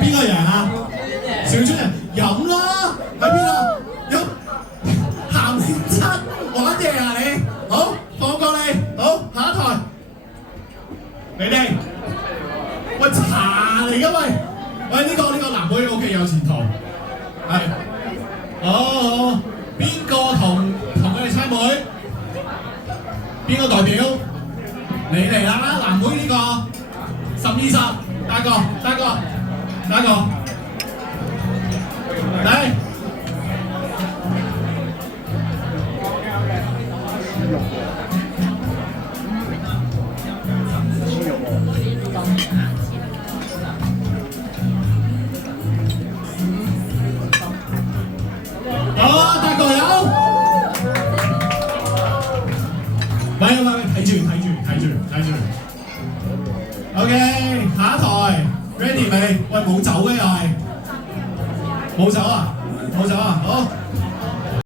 邊個贏啊？小豬人飲啦，喺邊啊？飲鹹甜七玩嘢啊你？好，放過你。好，下一台。你哋，喂茶嚟㗎喂，喂呢個男妹 OK 有前途，係。好，邊個同佢哋猜妹？邊個代表？你嚟啦，男妹呢個10-20，打個。嚟。好，大個有。咪，睇住。OK， 下一台 ready 未？喂，冇走嘅又係。冇走啊！好。